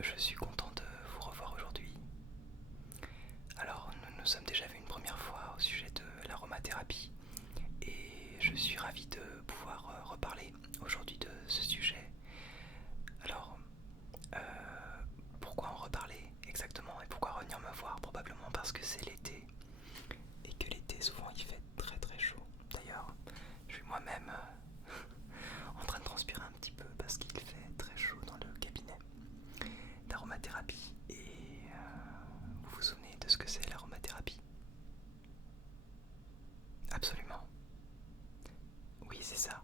Je suis content de vous revoir aujourd'hui. Alors, nous nous sommes déjà vus une première fois au sujet de l'aromathérapie et je suis ravi de pouvoir reparler aujourd'hui de ce sujet. Alors, euh, pourquoi en reparler exactement et pourquoi revenir me voir? Probablement parce que c'est l'été et que l'été, souvent, il fait très très chaud. D'ailleurs, je suis moi-même en train de transpirer un petit peu parce qu'il fait très chaud dans le cabinet d'aromathérapie. Et vous vous souvenez de ce que c'est l'aromathérapie? Absolument. Oui, c'est ça.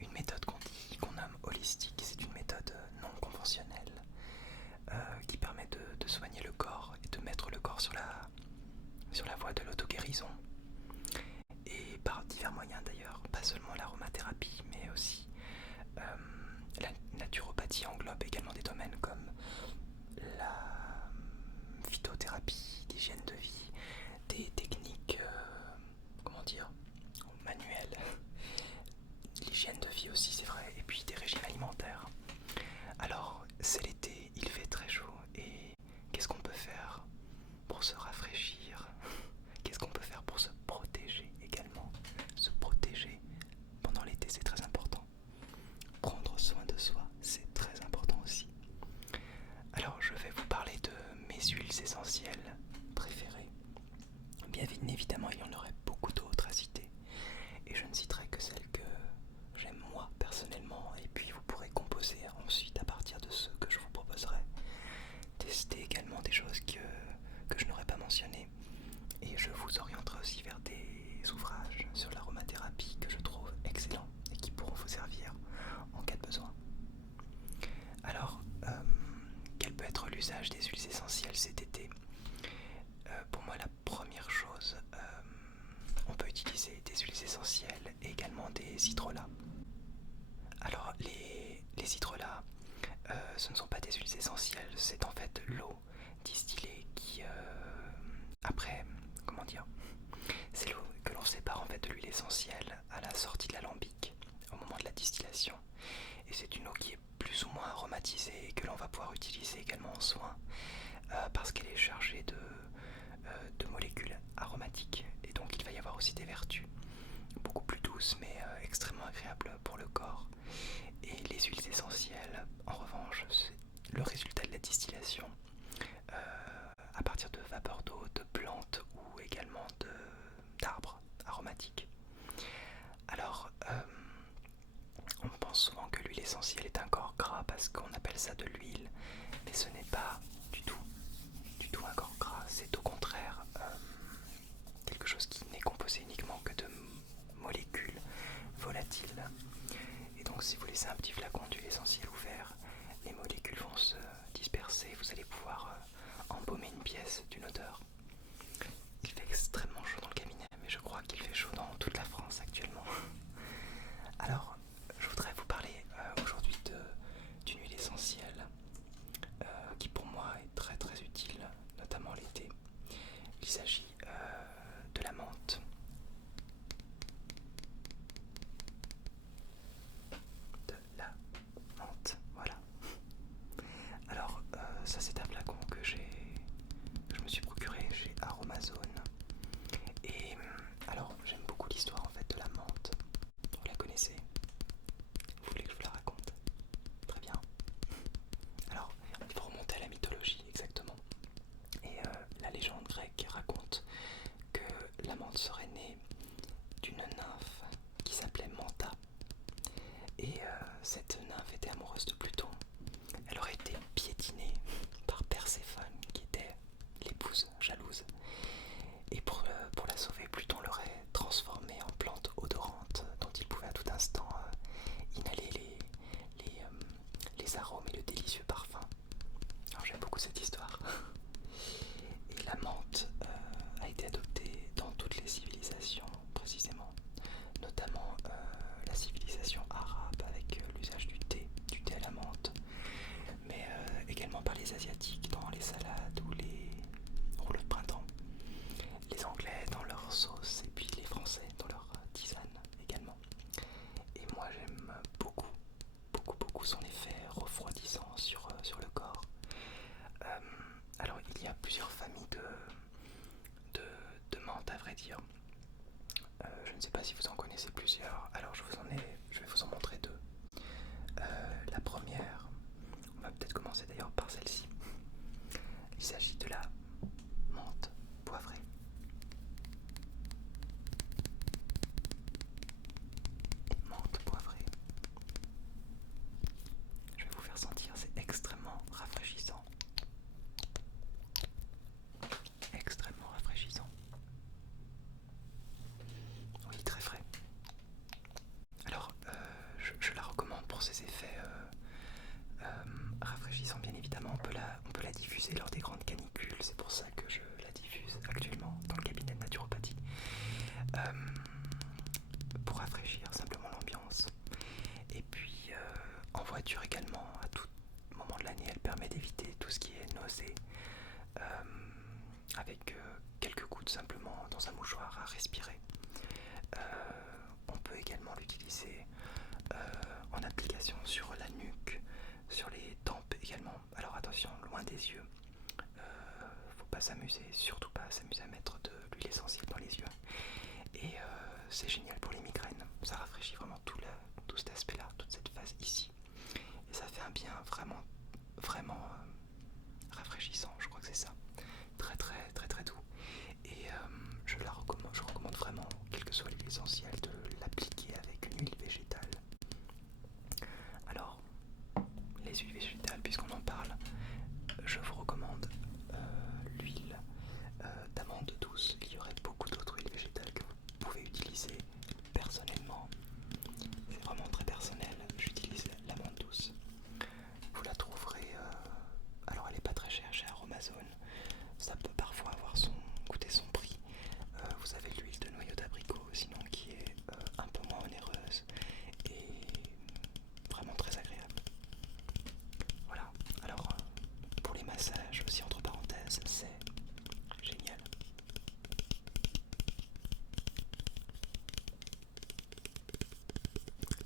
Une méthode qu'on nomme holistique. C'est une méthode non conventionnelle qui permet de soigner le corps et de mettre le corps sur la voie de l'auto-guérison. Et par divers moyens d'ailleurs, pas seulement l'aromathérapie, mais aussi euh, la naturopathie englobe également des domaines comme la phytothérapie, l'hygiène de vie, des techniques, comment dire, manuelles, l'hygiène de vie aussi c'est vrai, et puis des régimes alimentaires. Alors c'est l'été, il fait très chaud, et qu'est-ce qu'on peut faire pour se rafraîchir? Qu'est-ce qu'on peut faire pour se protéger également? Se protéger pendant l'été, c'est très important. Prendre soin de soi, c'est très important aussi. Alors je vais vous parler de mes huiles essentielles préférées. Bien évidemment, il y en aurait beaucoup d'autres à citer, et je ne citerai que celles que j'aime moi personnellement, et puis vous pourrez composer ensuite à partir de ce que je vous proposerai. Tester également des choses que je n'aurais pas mentionnées, et je vous orienterai aussi vers des ouvrages sur l'aromathérapie que je trouve excellents et qui pourront vous servir en cas de besoin. Alors, quel peut être l'usage des huiles essentielles cet été? Pour moi, la première chose, on peut utiliser des huiles essentielles et également des hydrolats. Alors, les hydrolats, ce ne sont pas des huiles essentielles, c'est en fait l'eau distillée qui, après, comment dire, c'est l'eau que l'on sépare en fait de l'huile essentielle à la sortie de l'alambic, au moment de la distillation. Et c'est une eau qui est plus ou moins aromatisée et que l'on va pouvoir utiliser également en soin parce qu'elle est chargée de molécules aromatiques. Et donc il va y avoir aussi des vertus beaucoup plus douces mais extrêmement agréables pour le corps. Et les huiles essentielles, en revanche, c'est le résultat de la distillation à partir de vapeur d'eau, de plantes ou également d'arbres aromatiques. Alors, on pense souvent que l'huile essentielle est un corps gras parce qu'on appelle ça de l'huile, mais ce n'est pas du tout un corps gras, c'est au contraire quelque chose qui n'est composé uniquement que de molécules volatiles. Et donc si vous laissez un petit flacon d'huile essentielle ouvert, les molécules vont se disperser, vous allez pouvoir embaumer une pièce d'une odeur. Il fait extrêmement chaud dans le cabinet, mais je crois qu'il fait chaud dans toute la France actuellement. Alors, je voudrais vous parler aujourd'hui d'une huile essentielle qui pour moi est très très utile, notamment l'été. Il s'agit de la menthe. De la menthe, voilà. Alors, ça c'est un flacon que je me suis procuré chez Aromazone. Et alors, j'aime beaucoup l'histoire en fait de la menthe. Vous la connaissez? Vous voulez que je vous la raconte? Très bien. Alors, il faut remonter à la mythologie exactement. Et la légende grecque raconte que la menthe serait née d'une nymphe qui s'appelait Manta. Et cette nymphe était amoureuse de Pluton. Elle aurait été piétinée par Perséphone, qui était l'épouse jalouse. Et pour la sauver, Pluton l'aurait transformée en plante odorante dont il pouvait à tout instant inhaler les arômes et le délicieux parfum. Alors j'aime beaucoup cette histoire. Et la menthe a été adoptée dans toutes les civilisations précisément, notamment la civilisation arabe avec l'usage du thé à la menthe, mais également par les asiatiques dans les salades ou les rouleaux de printemps, les anglais dans leur sauce et puis les français dans leur tisane également. Et moi j'aime beaucoup son effet refroidissant sur le corps sais pas si vous en connaissez plusieurs, alors je vais vous en montrer deux. La première, on va peut-être commencer d'ailleurs par celle-ci. Il s'agit de la menthe poivrée. Menthe poivrée. Je vais vous faire sentir, c'est extrêmement rafraîchissant. Extrêmement rafraîchissant. Oui, très frais. Alors, je la recommande pour ses effets rafraîchissants, bien évidemment. On peut la diffuser lors des grandes canicules, c'est pour ça que je la diffuse actuellement dans le cabinet de naturopathie. Pour rafraîchir simplement l'ambiance. Et puis, en voiture également, à tout moment de l'année, elle permet d'éviter tout ce qui est nausée. Avec quelques gouttes simplement dans un mouchoir à respirer. On peut également l'utiliser en application sur la nuque, sur les tempes également. Alors attention, loin des yeux. Faut pas s'amuser, surtout pas s'amuser à mettre de l'huile essentielle dans les yeux. Et c'est génial pour les migraines. Ça rafraîchit vraiment tout cet aspect-là, toute cette phase ici. Et ça fait un bien vraiment, vraiment rafraîchissant. Je crois que c'est ça. Très très très très doux. Et je recommande vraiment, quelle que soit l'huile essentielle, de l'appliquer avec une huile végétale. Alors, les huiles végétales, puisqu'on en parle, je vous recommande l'huile d'amande douce. Il y aurait beaucoup d'autres huiles végétales que vous pouvez utiliser. Personnellement, c'est vraiment très personnel, j'utilise l'amande douce. Vous la trouverez, alors elle n'est pas très chère chez Aromazone. Ça peut parfois coûter son prix. Vous avez l'huile de noyau d'abricot, sinon qui est un peu moins onéreuse et vraiment très agréable. Voilà, alors pour les massages aussi, entre parenthèses, c'est génial.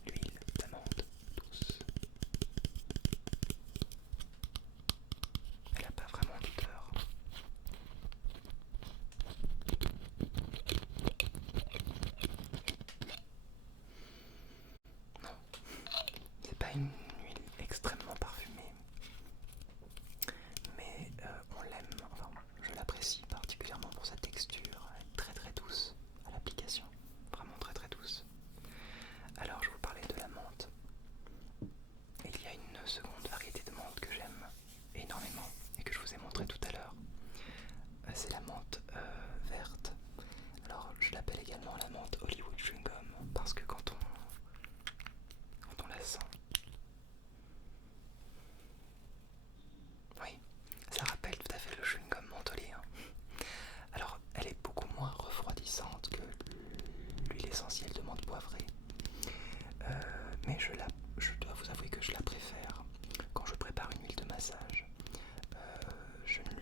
L'huile d'amande douce. Elle n'a pas vraiment d'odeur. Non, c'est pas une huile extrêmement parfumée, mais on l'aime, enfin je l'apprécie particulièrement pour sa texture, elle est très très douce à l'application, vraiment très très douce. Alors je vous parlais de la menthe, et il y a une seconde variété de menthe que j'aime énormément et que je vous ai montré tout à l'heure, c'est la menthe verte. Alors je l'appelle également la menthe Hollywood Chewing Gum parce que quand on la sent, oui, ça rappelle tout à fait le chewing gum mentholé. Alors elle est beaucoup moins refroidissante que l'huile essentielle de menthe poivrée, mais je dois vous avouer que je la préfère quand je prépare une huile de massage. Je ne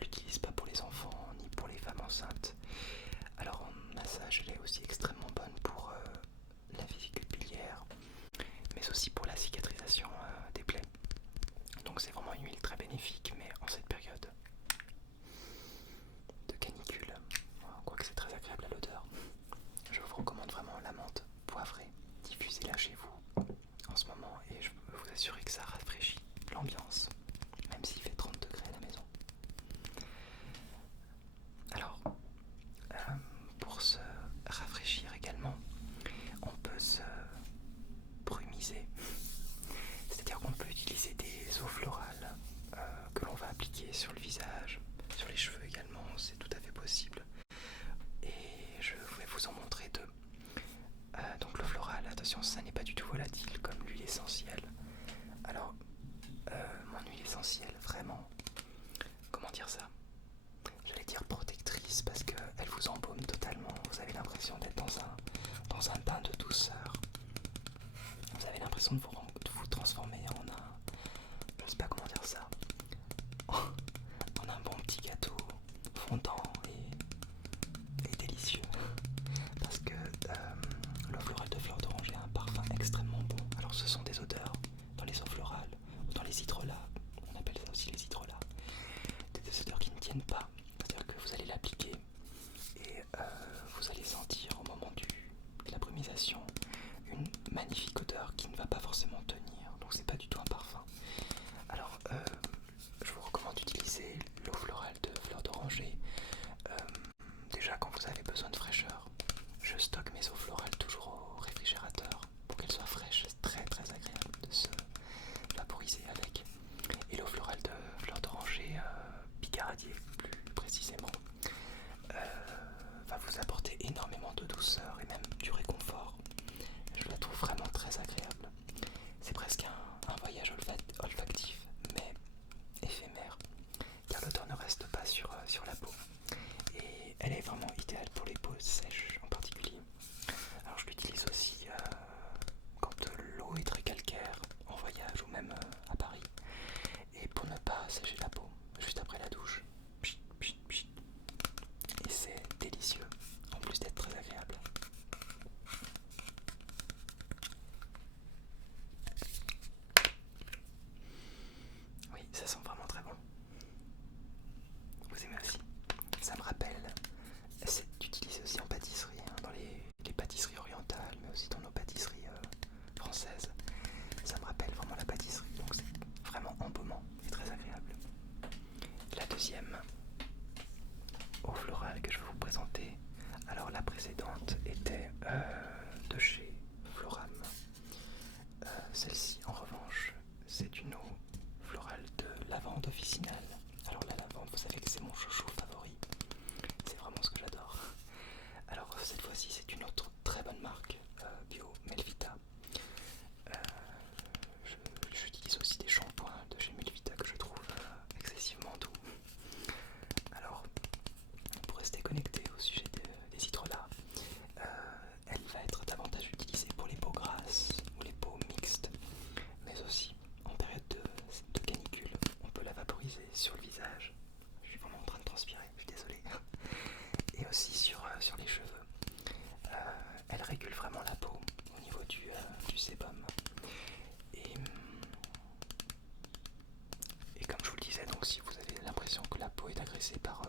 si vous avez l'impression que la peau est agressée par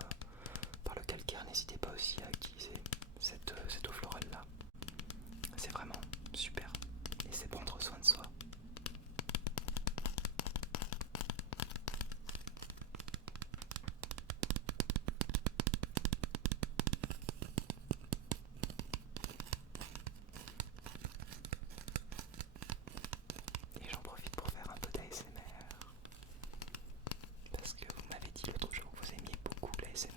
le calcaire, n'hésitez pas aussi à utiliser cette eau florale là. C'est vraiment super et c'est prendre soin de soi. Et j'en profite pour faire un peu d'ASMR parce que vous m'avez dit l'autre jour que vous aimiez beaucoup l'ASMR.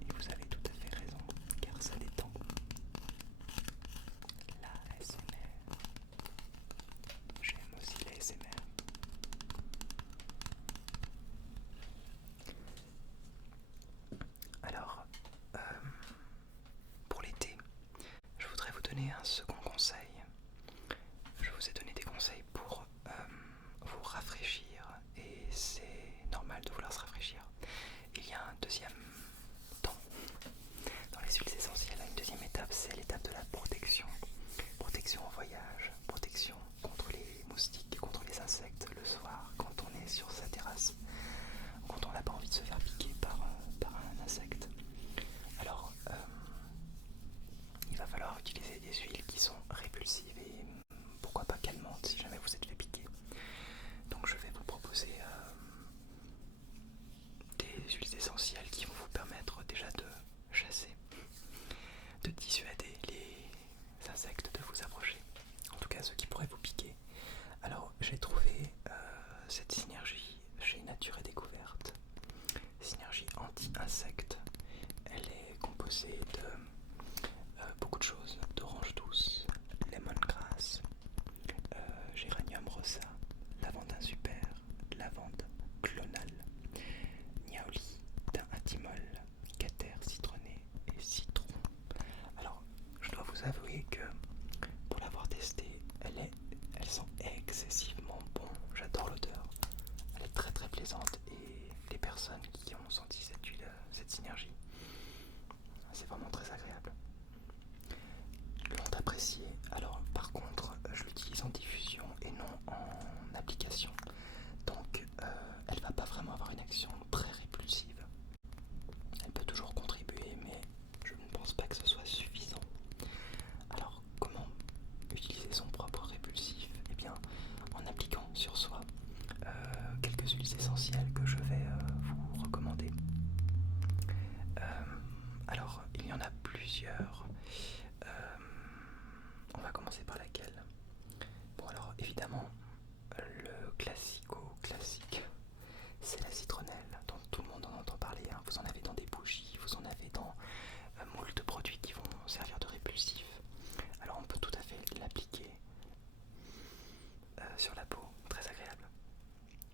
Et vous avez tout à fait raison, car ça détend. La ASMR. J'aime aussi la ASMR. Alors, pour l'été, je voudrais vous donner un second conseil. Je vous ai donné des conseils pour vous rafraîchir, et c'est normal de vouloir se rafraîchir. Il y a un deuxième temps dans les huiles essentielles, une deuxième étape, c'est l'étape de la protection. Protection en voyage, protection contre les moustiques, contre les insectes le soir, quand on est sur sa terrasse, quand on n'a pas envie de se faire piquer par un insecte. Alors, il va falloir utiliser des huiles qui sont répulsives et pourquoi pas calmantes si jamais vous êtes fait piquer. Donc je vais vous proposer des huiles essentielles qui vont vous permettre déjà de chasser, de dissuader les insectes de vous approcher, en tout cas ceux qui pourraient vous piquer. Alors j'ai trouvé cette synergie chez Nature et Découverte, synergie anti-insectes. Elle est composée de beaucoup de choses, d'orange douce, lemongrass, géranium rosa, lavande super, lavande clonale, niaouli, thym intimol, cater citronné et citron. Alors, je dois vous avouer que pour l'avoir testée, elle sent excessivement bon. J'adore l'odeur. Elle est très très plaisante et les personnes qui ont senti cette huile, cette synergie, c'est vraiment très agréable. L'ont apprécié. Alors par contre, je l'utilise en diffusion et non en application. Donc elle va pas vraiment avoir une action très répulsive. Elle peut toujours contribuer, mais je ne pense pas que ce soit suffisant. Alors comment utiliser son propre répulsif? Eh bien en appliquant sur soi quelques huiles essentielles que je vais vous recommander. Alors il y en a plusieurs. On va commencer par laquelle? Bon alors évidemment le classique, c'est la citronnelle dont tout le monde en entend parler, hein. Vous en avez dans des bougies, vous en avez dans moult de produits qui vont servir de répulsif. Alors on peut tout à fait l'appliquer sur la peau, très agréable.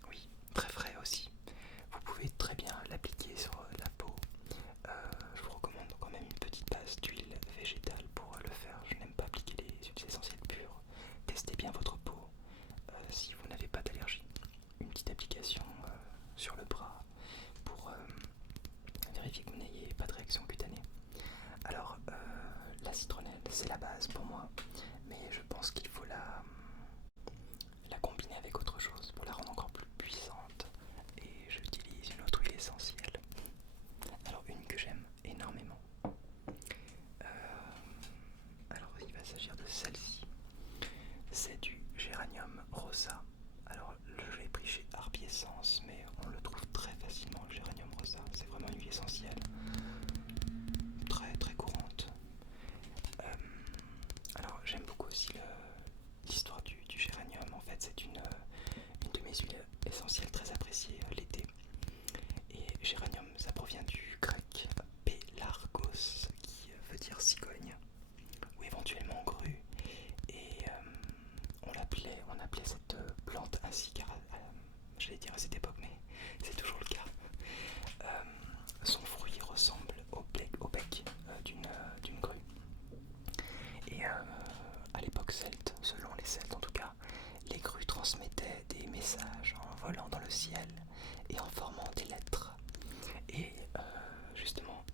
Oui, très frais aussi. Vous pouvez très bien l'appliquer sur la peau. Je vous recommande quand même une petite base d'huile végétale pour le faire. Je n'aime pas appliquer les huiles essentielles pures. Testez bien votre peau si vous n'avez pas d'allergie. Une petite application sur le bras pour vérifier que vous n'ayez pas de réaction cutanée. Alors la citronnelle, c'est la base pour moi, mais je pense qu'il faut la combiner avec autre chose pour la rendre encore plus puissante, et j'utilise une autre huile essentielle. Alors une que j'aime énormément. Alors il va s'agir de celle-ci. C'est du géranium rosa. Alors je l'ai pris chez Harpie Essence, mais on le trouve très facilement, le géranium rosa. C'est vraiment une huile essentielle très très courante. Alors j'aime beaucoup aussi l'histoire du géranium. En fait c'est une de mes huiles essentielles très appréciées l'été. Et géranium, ça provient du grec pélargos, qui veut dire cigogne, ou éventuellement grue. Et on appelait cette plante ainsi, car j'allais dire à cette époque, mais c'est toujours le cas. Son fruit ressemble au bec d'une grue. Et à l'époque celte, selon les Celtes en tout cas, les grues transmettaient des messages en volant dans le ciel et en formant des lettres. Et justement,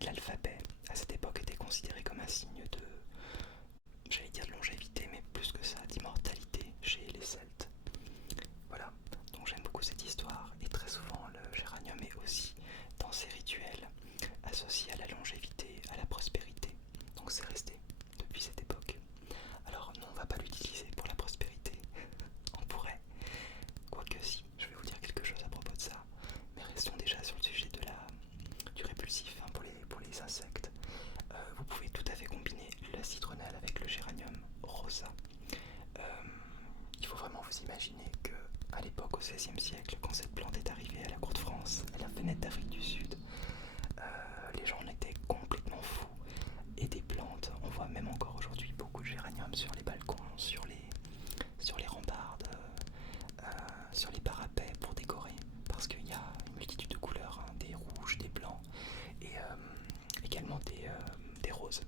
l'alphabet à cette époque était considéré comme un signe de, j'allais dire de longévité, mais plus que ça, d'immortalité chez les Celtes. imaginez que à l'époque, au XVIe siècle, quand cette plante est arrivée à la cour de France, à la fenêtre d'Afrique du Sud, les gens en étaient complètement fous. Et des plantes, on voit même encore aujourd'hui beaucoup de géraniums sur les balcons, sur les rambardes, sur les parapets pour décorer, parce qu'il y a une multitude de couleurs, hein, des rouges, des blancs, et également des roses.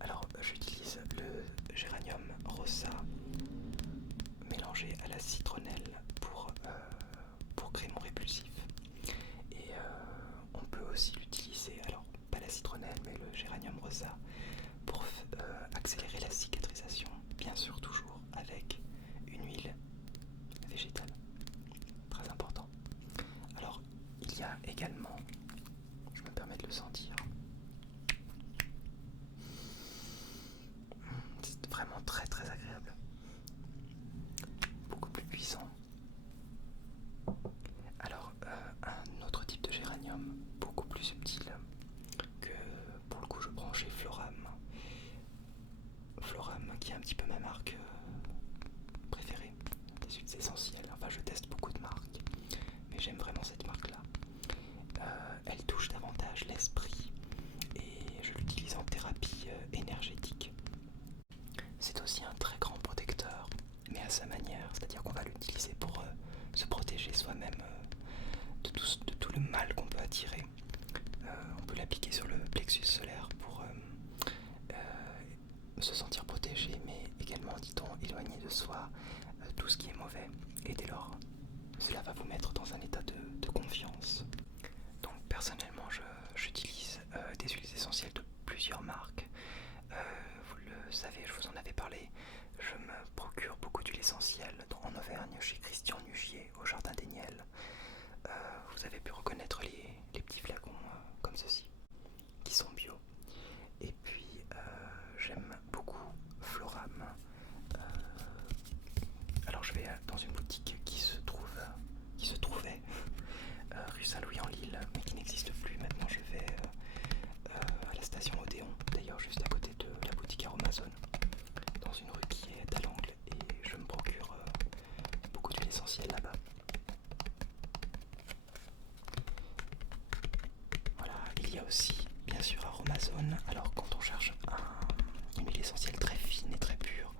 Alors j'utilise le géranium rosa mélangé à la citronnelle pour créer mon répulsif. Et on peut aussi l'utiliser, alors pas la citronnelle mais le géranium rosa, pour accélérer la cicatrisation, bien sûr toujours avec une huile végétale, très important. Alors il y a également, je me permets de le sentir, c'est vraiment très très agréable, beaucoup plus puissant. Alors un autre type de géranium, beaucoup plus subtil, que pour le coup je prends chez Floram, qui est un petit peu ma marque préférée des huiles essentielles. Enfin, je teste beaucoup de marques, mais j'aime vraiment cette marque-là. Elle touche davantage l'esprit et je l'utilise en thérapie énergétique. C'est aussi un très grand protecteur, mais à sa manière, c'est-à-dire qu'on va l'utiliser pour se protéger soi-même de tout le mal qu'on peut attirer. On peut l'appliquer sur le plexus solaire pour se sentir protégé, mais également, dit-on, éloigner de soi tout ce qui est mauvais. Et dès lors, cela va vous mettre dans un état de confiance. Donc personnellement, j'utilise des huiles essentielles de plusieurs marques. Vous le savez, je vous en avais parlé. Je me procure beaucoup d'huiles essentielles en Auvergne, chez Christian Nugier, au Jardin des Niels. Vous avez pu reconnaître les petits flacons comme ceci, qui sont bio. Et puis j'aime beaucoup Floram. Alors je vais dans une boutique qui se trouvait rue Saint-Louis-en-Lille, mais qui n'existe plus. Maintenant je vais à la station Odéon, d'ailleurs juste à côté de la boutique Aromazone, dans une rue qui est à l'angle, et je me procure beaucoup d'huile essentielle là-bas. Voilà, il y a aussi bien sûr Aromazone. Alors quand on cherche une huile essentielle très fine et très pure,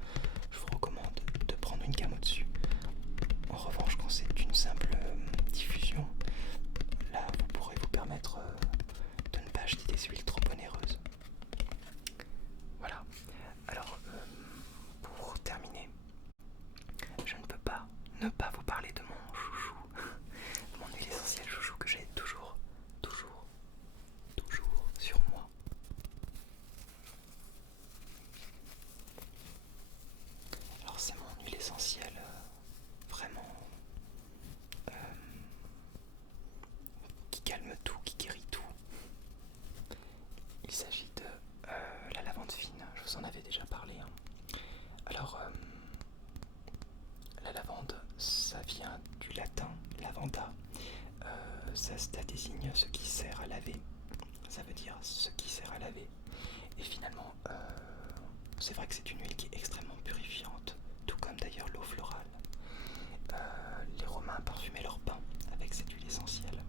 je vous recommande de prendre une gamme au-dessus. En revanche, quand c'est une simple diffusion, là vous pourrez vous permettre de ne pas acheter des huiles trop onéreuses. Voilà. Alors pour terminer, je ne peux pas ne pas vous parler de mon chouchou, de mon huile essentielle chouchou que j'ai toujours sur moi. Alors c'est mon huile essentielle vraiment qui calme tout, qui guérit tout. Il s'agit de la lavande fine, je vous en avais déjà parlé. Hein. Alors la lavande, ça vient du latin lavanda. Ça désigne ce qui sert à laver. Ça veut dire ce qui sert à laver. Et finalement, c'est vrai que c'est une huile qui est extrêmement purifiante, tout comme d'ailleurs l'eau florale. Les Romains parfumaient leur pain avec cette huile essentielle.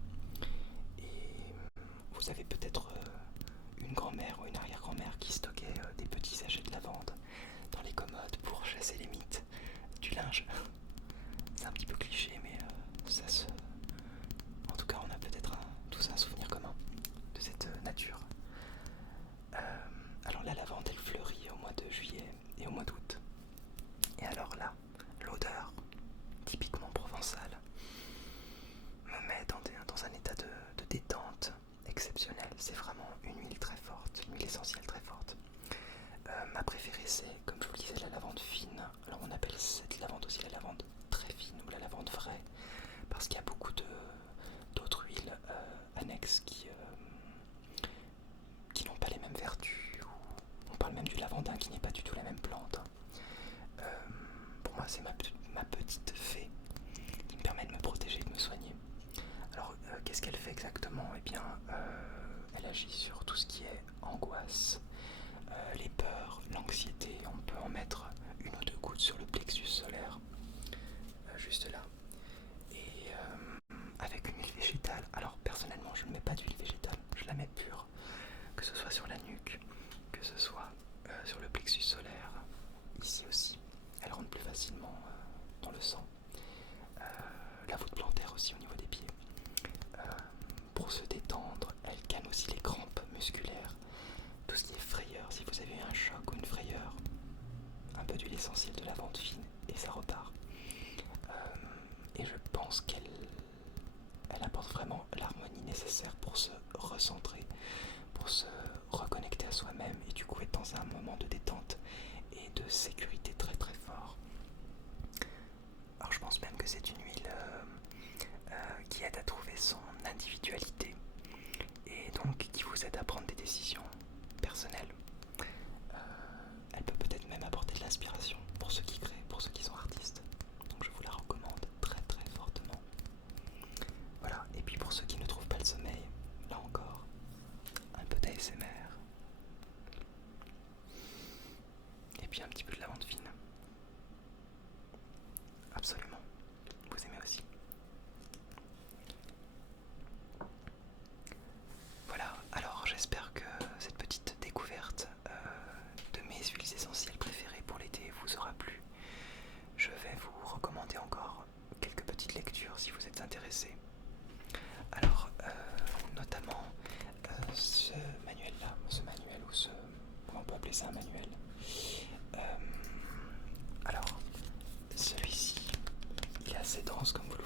Et vous avez peut-être une grand-mère ou une arrière-grand-mère qui stockait des petits sachets de lavande dans les commodes pour chasser les mites du linge. C'est un petit peu cliché, mais ça se... En tout cas, on a peut-être tous un souvenir commun de cette nature. Alors la lavande, elle fleurit au mois de juillet et au mois d'août. Et alors là, l'odeur, typiquement provençale, me met dans un état de détente exceptionnel. C'est vraiment une huile très forte, une huile essentielle très forte. Ma préférée, c'est, comme je vous le disais, la lavande fine. Alors on appelle cette lavande aussi la lavande très fine ou la lavande vraie, parce qu'il y a beaucoup d'autres huiles annexes qui n'ont pas les mêmes vertus. On parle même du lavandin qui n'est pas du tout la même plante. Pour moi, c'est ma petite fée qui me permet de me protéger, de me soigner. Alors, qu'est-ce qu'elle fait exactement? Eh bien, elle agit sur tout ce qui est angoisse, les peurs, l'anxiété. On peut en mettre une ou deux gouttes sur le plexus solaire d'huile essentielle de lavande fine et ça repart. Et je pense qu'elle apporte vraiment l'harmonie nécessaire pour se recentrer, pour se reconnecter à soi-même et du coup être dans un moment de détente et de sécurité très très fort. Alors je pense même que c'est une huile qui aide à trouver son individualité et donc qui vous aide à prendre des décisions personnelles. Elle peut peut-être même apporter de l'inspiration pour ceux qui créent, pour ceux qui sont artistes. Donc je vous la recommande très très fortement. Voilà, et puis pour ceux qui ne trouvent pas le sommeil, là encore, un peu d'ASMR. Et puis un petit peu de lavande fine. Absolument. Vous aimez aussi. Voilà, alors j'espère que cette petite découverte de mes huiles essentielles préférées pour l'été vous aura plu. Je vais vous recommander encore quelques petites lectures si vous êtes intéressés. Alors, notamment ce manuel-là, comment on peut appeler ça un manuel. Alors, celui-ci, il est assez dense comme vous le